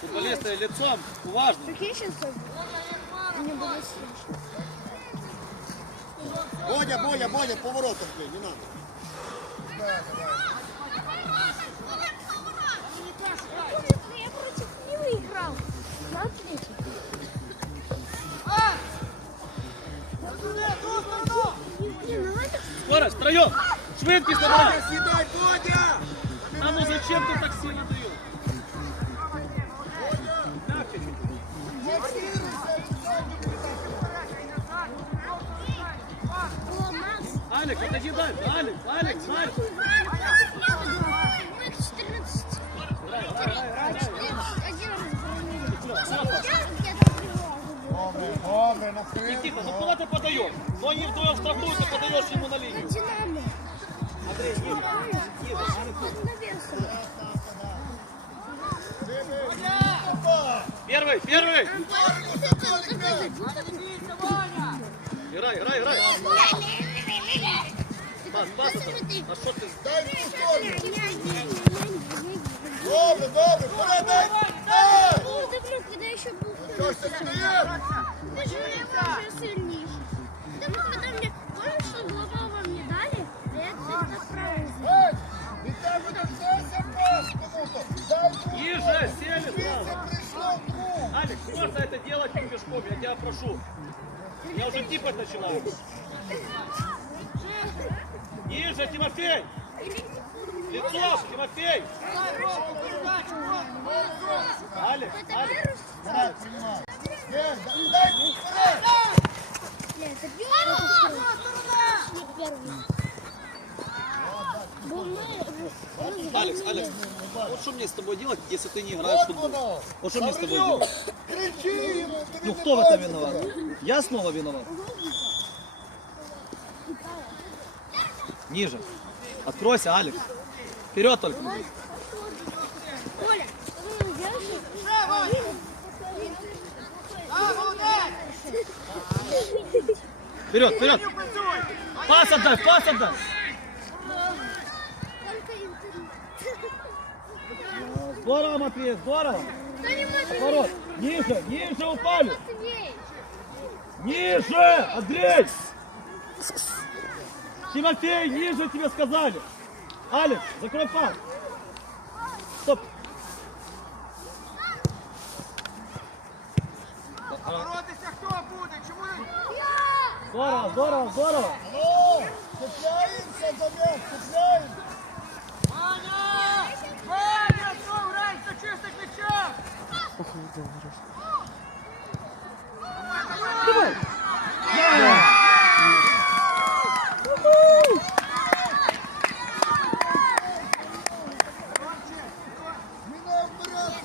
Футболисты лицом, сейчас не буду слышать. Бодя, Бодя, Бодя, поворотом бей, не надо. Я против него играл. На это Скорость, втроем. Швидкість набирай. Сідай, Бодя! А ну зачем ты так сильно Макс. Алекс, отойди дальше. Алекс, Алекс, Алекс. Мы 14. 14 один раз бронили. Я добивал. Добре, добре, на И хвилю. тихо, ну куда ты подаешь? Но не вдвоем штрафуют, ты подаешь ему Первый. Играй, играй, играй. Пас, пас. А что ты? Дай ту сторону. Добре, добре, вперед, дай! Дай! Ну, люблю, когда еще был Що ж ти стоїш? Ты же уже сильнейший. Ты мог, когда мне... Помнишь, что глава вам не дали? А я отправил. Ей! Від тебе не вдасться пас, кому-то. Дай другу. Пешком, я тебя прошу. Я уже типать начинаю. Ниже, Тимофей! Лицо, Тимофей! Алекс, Алекс, приймай. Є, дай- дай вперед. Бля, это первый. Не первый. Был мы... Алекс, Алекс, вот что мне с тобой делать, если ты не играешь в футбол? Вот что мне с тобой делать? Кричи Ну кто в этом виноват? Я снова виноват. Ниже. Откройся, Алекс. Вперед только. Вперед, вперед. Пас отдай, пас отдай. Только интернет. Здорово, Матвей, здорово. Поворот. Ниже, ниже упали. Ниже, Андрей. Тимофей, ниже тебе сказали. Алекс, закрой пас. Стоп. Боротися хто буде? Здорово, здорово, здорово. Алло, цепляємося за. Ми наоборот.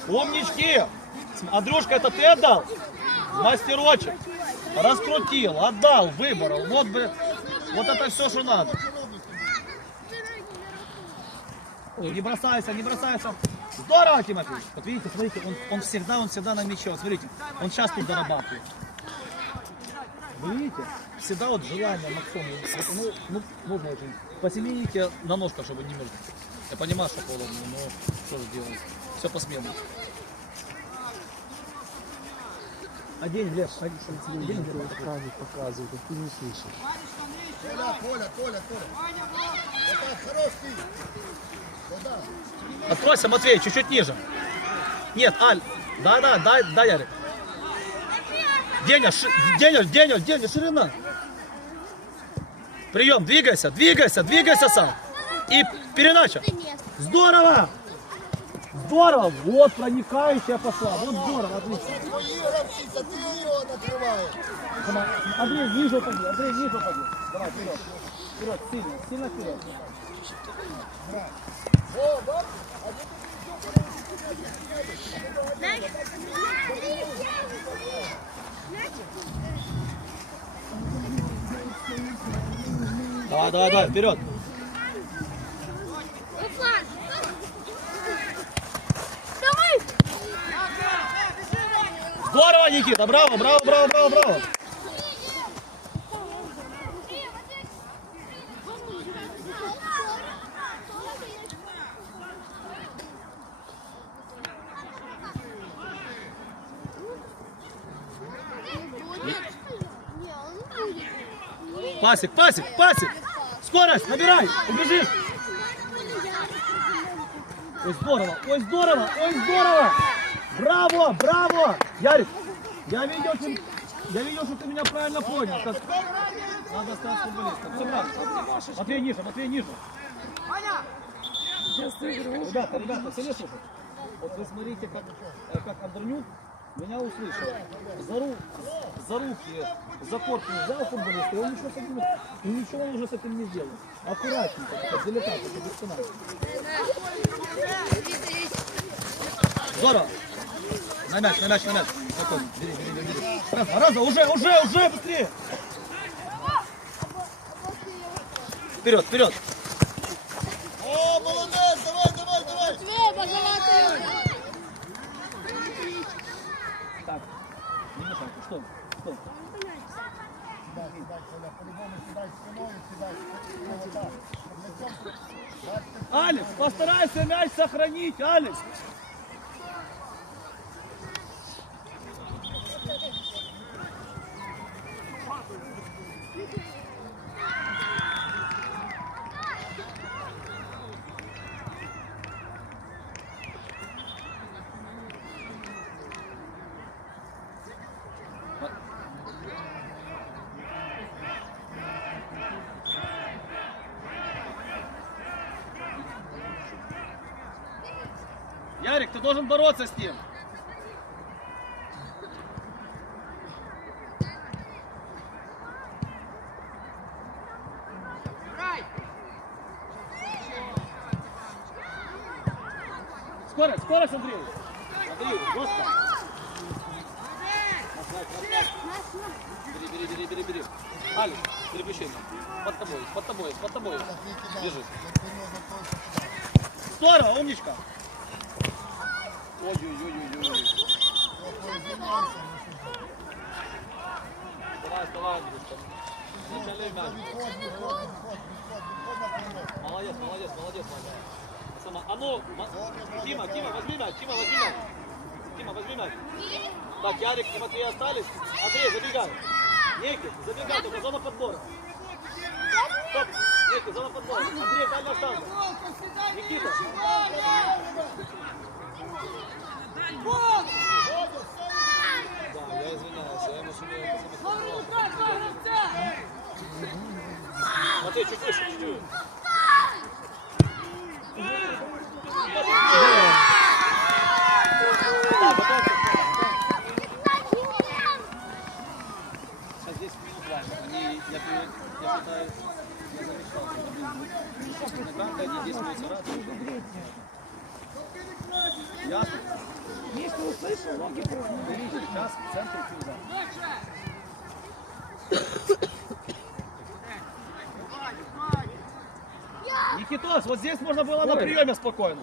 Умнички. Андрюшка, это ты отдал? Мастерочек. Раскрутил, отдал, выбрал. Вот бы, вот это все, что надо. Ой, не бросайся, не бросайся. Здорово, Тимофей. Вот видите, смотрите, он, он всегда, он всегда на мяче. Вот смотрите, он сейчас тут дорабатывает. Вы видите? Всегда вот желание Максому. Вот, Ну, ну, нужно очень. Посемените на ножках, чтобы не мерзнуть. Я понимаю, что холодно, но что же делать? Все посменно. Одень в лес. Одень лес. Показывает, а ты не слышишь. Коля, Коля, Коля, Коля. Хорош ти. Вода. Откройся, Матвей, чуть-чуть ниже. Нет, Аль. Да, да, дай, дай, Ярик. Деня, ши... Деня, Деня, Деня, ширина. Прием, двигайся, двигайся, двигайся сам. И передача. Нет. Здорово! Здорово! Вот проникающая пошла. Вот здорово, отлично. Твої гравці, це ти його накриваєш. Сама- Андрей, ниже упади, Андрей, ниже упади. Давай, вперед. Вперед, сильно, сильно вперед. Давай, давай, давай, вперед. Здорово, Никита, браво, браво, браво, браво, браво. Пасик, пасик, пасик. Скорость, набирай, убежишь. Ой, здорово, ой, здорово, ой, здорово. Браво, браво. Ярик, я видел, ты- я видел, что ты меня правильно понял. Так, Надо стать футболистом. Все правильно. Матвей ниже, Матвей ниже. Ребята, ребята, все не слушают. Вот вы смотрите, как, э, как Андронюк меня услышал. За, ру, за руки, за корпус взял футболиста, и он ничего, с этим, и ничего он уже с этим не сделал. Аккуратненько, так, деликатно, без финала. Здорово. На мяч, на мяч, на мяч. Спокойно, бери, бери, бери. Раза, раза, уже, уже, уже, быстрее. Вперед, вперед. О, молодець, давай, давай, давай. Матвей, позолотый. Так, не мешайте, что? Что? Сідай, сідай, Коля, по-любому. Алекс, постарайся мяч сохранить, Алекс. Ярик, ты должен бороться с ним. Скорость, скорость, Андрей. Андрей, жестко. Бери, бери, бери, бери, бери. Алекс, переключение. Под тобой, под тобой, под тобой. Бежи. Здорово, умничка. Ой-ой-ой-ой-ой. Давай, вставай, Андрюшка. Начали мяч. Молодец, молодец, молодец. Сама. А ну, ма- Тима, Тима, возьми мяч, Тима, возьми мяч. Тима, возьми мяч. Так, Ярик и Матвей остались. Андрей, забегай. Некий, забегай, только зона подбора. Стоп, Некий, зона подбора. Андрей, дальняя штанга. Никита. Да, я извиняюсь, я ему сумею Матвей, чуть выше, чуть-чуть. Да, готовься. Сейчас 10 минут раньше. Они, я, пи- я пытаюсь, я замечал, что они- на карте они действуют сразу. Ясно? Если услышал, ноги Берите, сейчас в центре фьюза. Никитос, вот здесь можно было на приеме спокойно.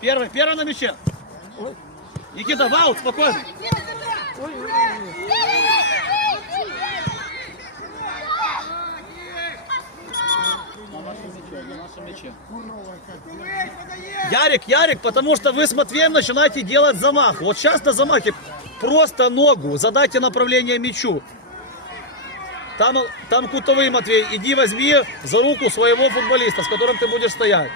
Первый, первый на мяче. Никита, ваут, спокойно. Ярик, Ярик, потому что вы с Матвеем начинаете делать замах. Вот сейчас на замахе просто ногу, задайте направление мячу. Там, там кутовый, Матвей, иди возьми за руку своего футболиста, с которым ты будешь стоять.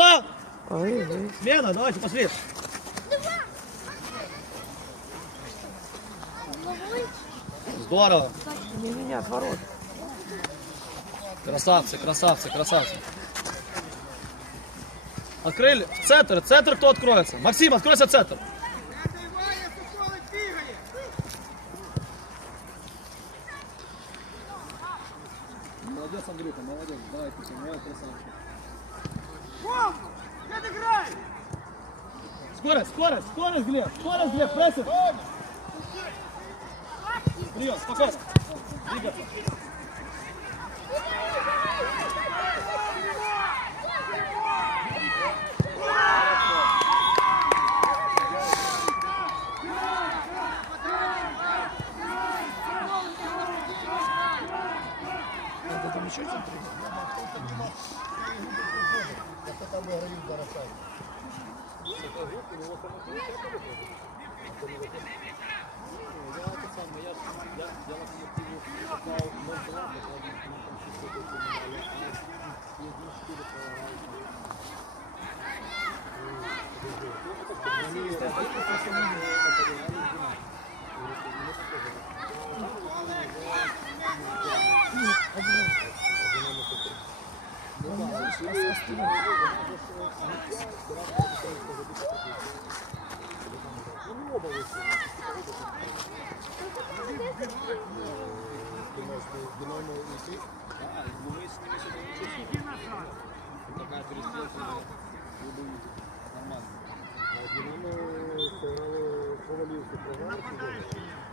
Да ну, возьмите. Смена! Давайте. Головой. Здорово. Не меня, отворот. Красавцы, красавцы, красавцы. Открыли. В центр. Центр кто откроется? Максим, откройся центр. Замечательно. Thank you.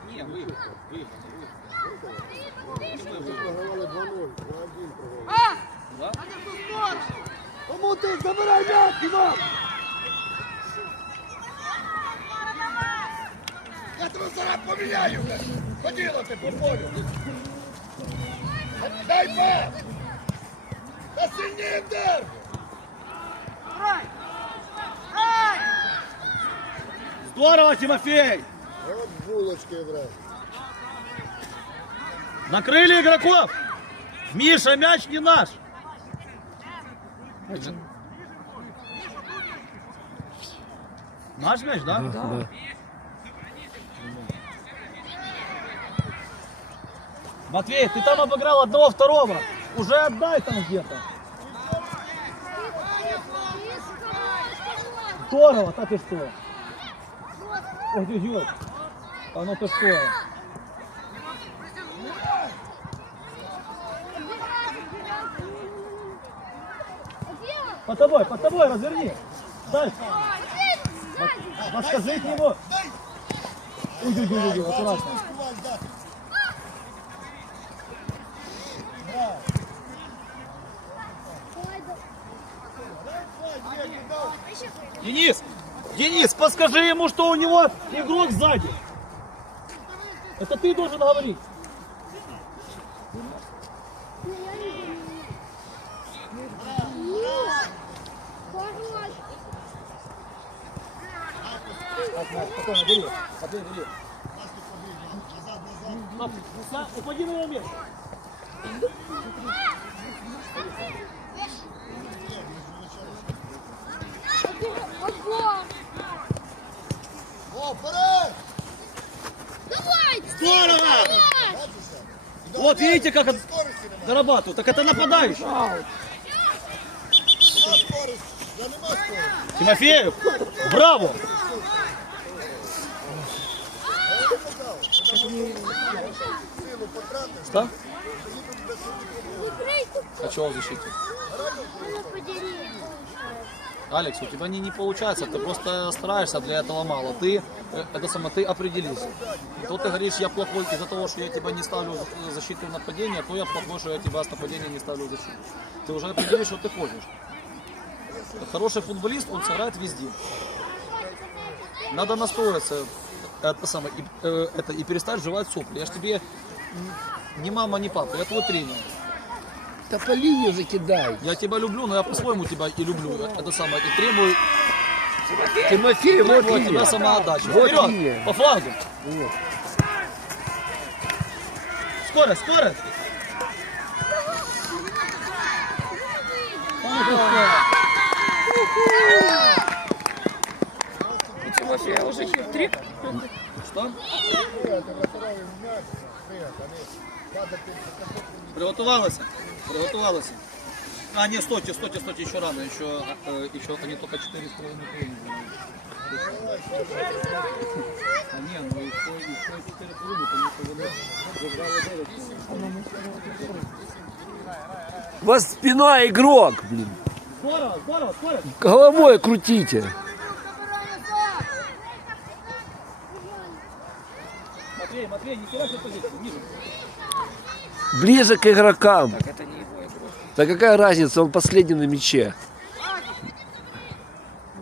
Не, вы, вы, Програвали 2-0, 2-1 програвали. Да? Кому ти забирай м'яч, Іван! Я тебе зараз поміняю, блядь! Ходіло ти по полю! Дай пас! Та сильніше держи! Здорово, Тимофей! От булочки, брат. Накрыли игроков! Миша, мяч не наш! Наш мяч, да? Да. Матвей, ты там обыграл одного, второго. Уже отдай там где-то. Здорово, так и что? Ой-ой-ой. А ну ты что? Под тобой, под тобой, разверни. Дальше. Подскажи к нему. Ой-ой-ой, аккуратно. Денис, Денис, подскажи ему, что у него игрок сзади. Это ты должен говорить. Спокойно, бери. Матвей, бери. Стоп, на- Упади на его место. О, вперед! Давай! Здорово! Вот видите, как он Скорості нема! зарабатывает. Так это нападающий. Нема скорості! Я нема скорості! Тимофеев, браво! Силу Что? Закрой тут А чего в защите? Алекс, у тебя не, не получается, ты просто стараешься, для этого мало. Ты, э, это самое, ты определись. То ты говоришь, я плохой из-за того, что я тебя не ставлю в защиту и нападение, то я плохой, что я тебя с нападения не ставлю в защиту. Ты уже определишь, что ты хочешь. Хороший футболист, он сыграет везде. Надо настроиться это самое, и, э, это, и перестать жевать сопли. Я ж тебе не мама, не папа, я твой тренер. Та по лінію вже кидай. Я тебя люблю, но я по-своему тебя и люблю. Это самое, и требую Тимофей, вот Вот тебя самоотдача. Вот Вперед, по флангу. Вот. Скорость. У Тимофея уже хитрик. Что? Приготовалась? Приготовалась. А, нет, стойте, стойте, стойте, еще рано, еще, э, еще они только 4 с половиной. А не, ну еще 4 половины, потому что вони забрали 9 половин. У вас спина игрок, блин. Здорово, здорово, скорость. Головой крутите. Матвей, Матвей, не теряйся позицию, ниже. Ближе к игрокам. Так это не его игрок. Да какая разница, он последний на мяче.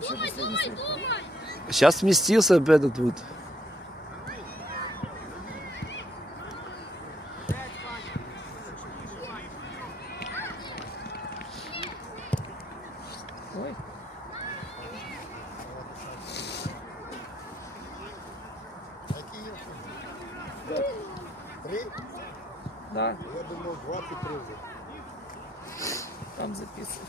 Думай, думай, думай! Сейчас сместился этот вот. Три? Да, Я думав, 23 вже. там записано.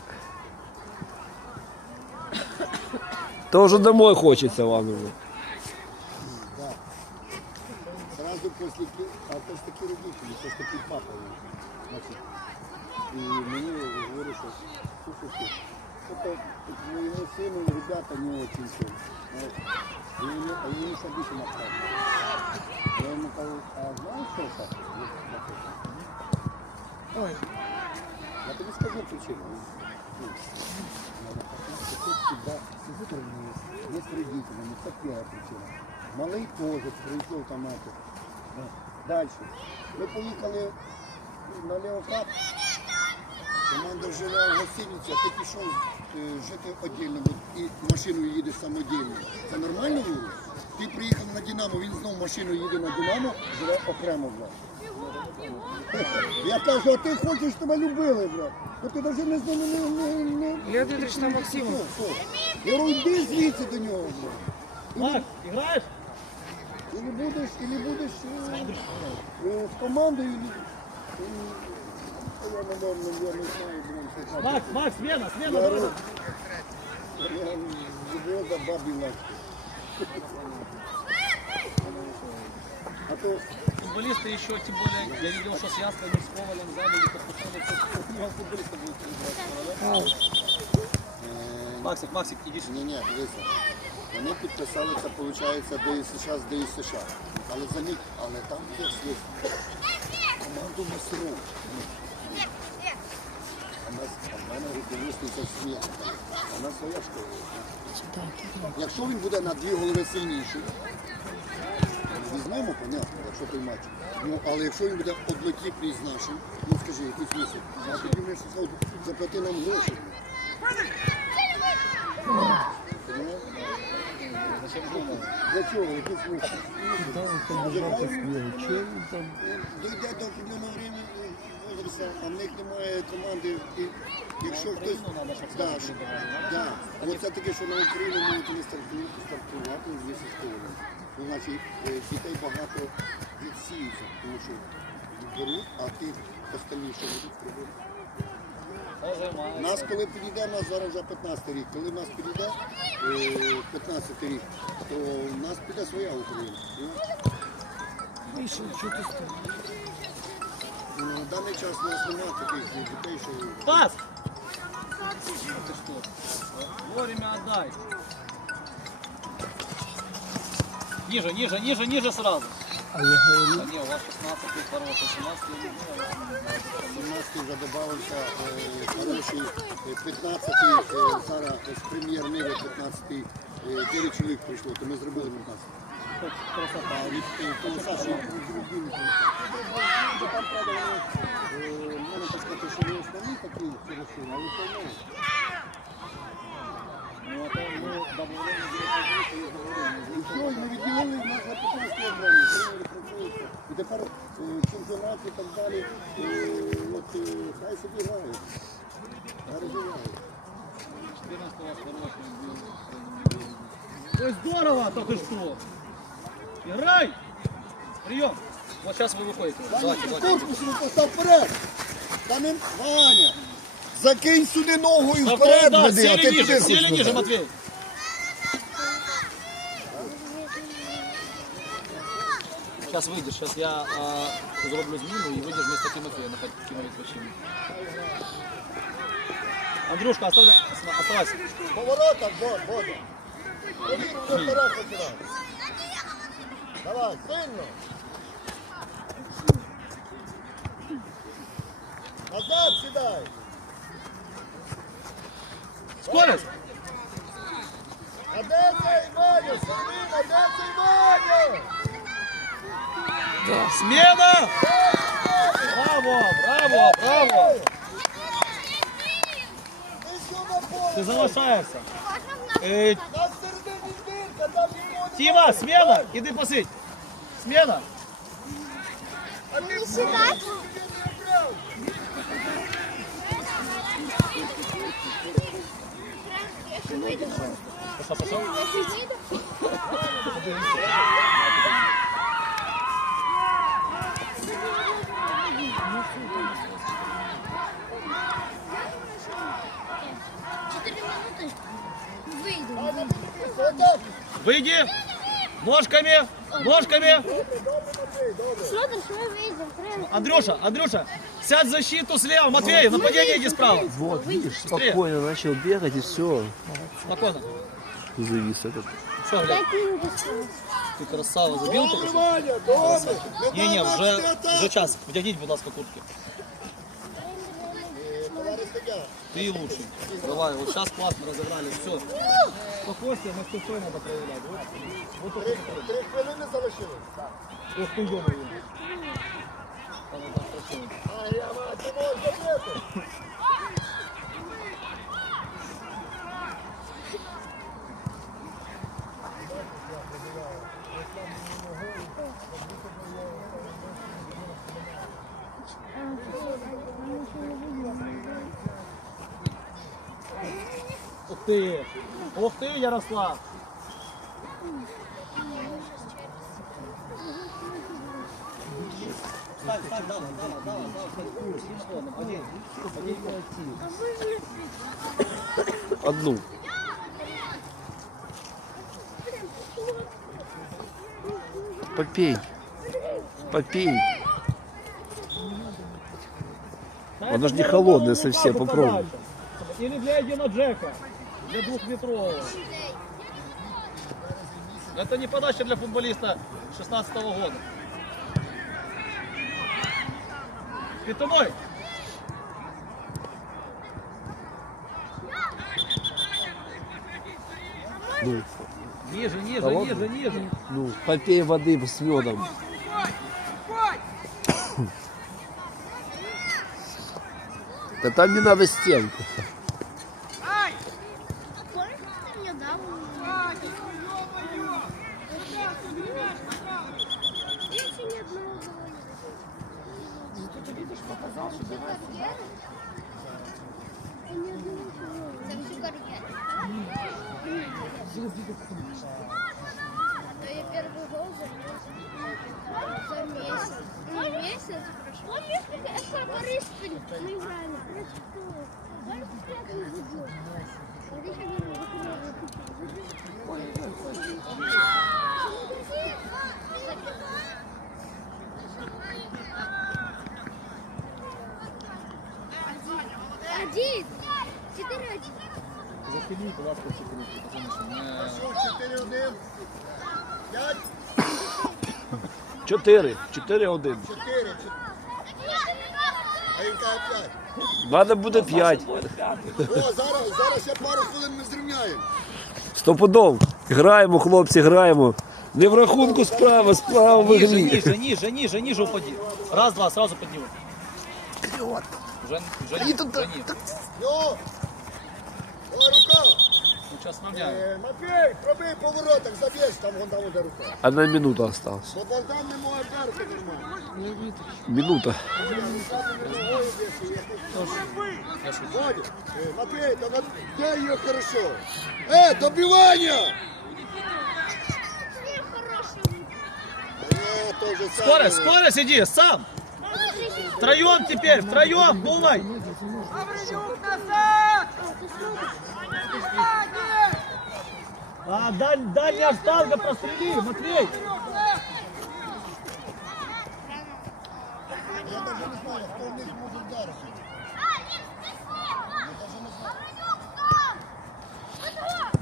То уже домой хочется вам уже. Да. Сразу после ки- а то ж такі родителі, це ж такий папа. Значить. І мені говорять, що слушайте, это моему сыну ребята не очень все. И ему, а ему садись на правду. Я ему говорю, а знаешь что это? Ой. Я тобі скажу причину. Сидит не с родителями, это первая причина. Малий теж прийшов там это. Далі. Ми поїхали на Леокап. Команда жила в гостиниці, а ти пішов е, жити віддільно і машиною їдеш самодільно. Це нормально? Ти приїхав на Динамо, він знов машиною їде на Динамо, живе окремо, блядь. Я кажу, а ти хочеш, щоб тебе любили, брат. Бо ти навіть не з ними не... не, не... Леонид Ильич на Максима. Що, що? Я говорю, йди звідси до нього, брат. Макс, играешь? Или будеш, или будеш е, е, з командою, или... е, Я, наверное, я не знаю, блин, що так. Макс, Макс, смена, смена, Я давай. говорю, я люблю за бабі ласки. А то Футболисты еще, тем более, я видел, что с Ясковым, с Ковалем сзади подписали, что футболисты будут играть. е, Максик, Максик, иди сюда. Ні, ні, дивися. Вони підписали це, виходить, ДСШ з ДСШ. Але заміть, але там є світ. Команду мастеров. А нас, а в мене руководство сміх. А в нас своя школа. Якщо він буде на дві голови сильніший, візьмемо, понятно, якщо той матч. Ну, але якщо він буде однотіпний з нашим, ну скажи, який смисл? А тоді ми що заплати нам гроші. Для чого? Який смисл? Дойде до определеного времени возраста, а в них немає команди. І якщо хтось... Да, да. Оце таке, що на Україну можуть не стартувати, стартувати з школами. Ну, значить, е, дітей багато відсіються, тому що беруть, а ті остальні що будуть робити. У нас коли підійде, нас зараз вже 15 рік. Коли нас підійде е, 15 рік, то в нас піде своя Україна. Ну, ну, На даний час у нас немає таких дітей, що Пас! Вовремя отдай. Ниже, ниже, ниже, ниже сразу. А я говорю... не, у вас 16 тут хороший, 17 я не знаю. 17 вже додавався е, хороший е, 15 е, зараз з прем'єр-ліги 15 е, 9 чоловік прийшло, то ми зробили 15. Красота. А від е, того Саші другим. Там, правда, вони, е, можна так сказати, що не основні такі хороші, але все одно. Ну, это мы добавляем где-то и говорим. І все, і ми відділили Тепер е, чемпіонат і так далі, от, е, хай собі грають. Розвивають. 14 у вас хороший. Ой, здорово, только что. Играй! Прием. Вот сейчас вы выходите. Давайте, давайте. Корпусом постав вперед. Та не Ваня. Закинь сюди ногу і вперед веди, а ти туди сели ниже, веди. Матвей. Сейчас выйдешь, сейчас я а, зроблю зміну і вийдеш вместо Тимофея на Тимофей Вачині. Андрюшка, оставля... оставайся. Поворотом, Бо- Бодя. Ходіть до вперед починай. Давай, сильно. Ти залишаєшся. Е, На середині дірка, там нікого не Тіма, смена! Іди посидь. Смена! Не сідати. Пошла, пошла. Выйди. Ножками. Ножками. Смотри, что мы видим. Прям. Андрюша, Андрюша, сядь в защиту слева. Матвей, нападение иди справа. Вот, видишь, Быстрее. спокойно начал бегать и все. Спокойно. Завис этот. Все, Глеб, Пять минут осталось. ти красава. Забил только що? Ваня, добре. Ні, ні, Не вже, бачите, вже час. Вдягніть, будь ласка, куртки. Е, Товариш суддя, Ты лучший. Давай, вот сейчас классно разыграли, все. Спокойствие, мастерство надо проявлять. Вот, вот три, три хвилини залишилось. Ох ты, ё-моё. Там надо красиво. А я мать, не можу забити. Ух ты! Ух ты, Ярослав! Ставь, ставь, давай, давай, давай, давай. Одну. Попей. Попей. Оно ж не холодное совсем, попробуй. Или для Джека, для двухметрового. Это не подача для футболиста 16 года. Пятуной! Ну, Ниже, ниже, Холодный? ниже, ниже. ну, попей воды с медом. Да там не надо стенку. Ай! Помнишь, ты мне дал? Ваня, ну ё-моё! Еще ни одного гола не Тут видишь, показал, что давай. За всю карьеру. А я первый гол за за месяц. Ну, месяц прошел. Помнишь, как сколько рис мы играли? Помнишь, как мы забил? Чотири. Чотири-один. 4. А він каже 5. Надо буде п'ять. О, зараз, зараз ще пару хвилин ми зрівняємо. Стопудов. Граємо, хлопці, граємо. Не в рахунку справа, справа в Ниже, ігрі. ниже, ниже, ниже, ниже упади. Раз, два, сразу поднимай. Уже, уже, не, уже нет. Йо! О, рука! Ну, сейчас равняю. Е, Матвій, пробий по воротах, заб'єш, там вон там буде рука. Одна минута осталась. Бо Богдан не може вдарити нормально. Минута. Я шучу. Водя, е, Матвій, та на- дай її хорошо. Е, добивання! Е, то же саме. Скорость, скорость иди, сам. Втроем теперь, втроем, думай. Гаврилюк назад! Сзади! А, даль, дальняя штанга прострели, Матвей. Я навіть не знаю, хто в них може вдарити.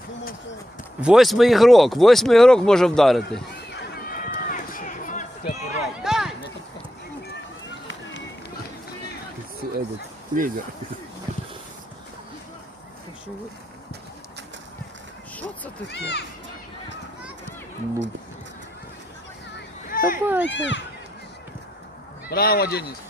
Думав, що Восьмий ігрок. Восьмий ігрок може вдарити. Этот, Лідер. Що це таке? Ну, Браво, Денис.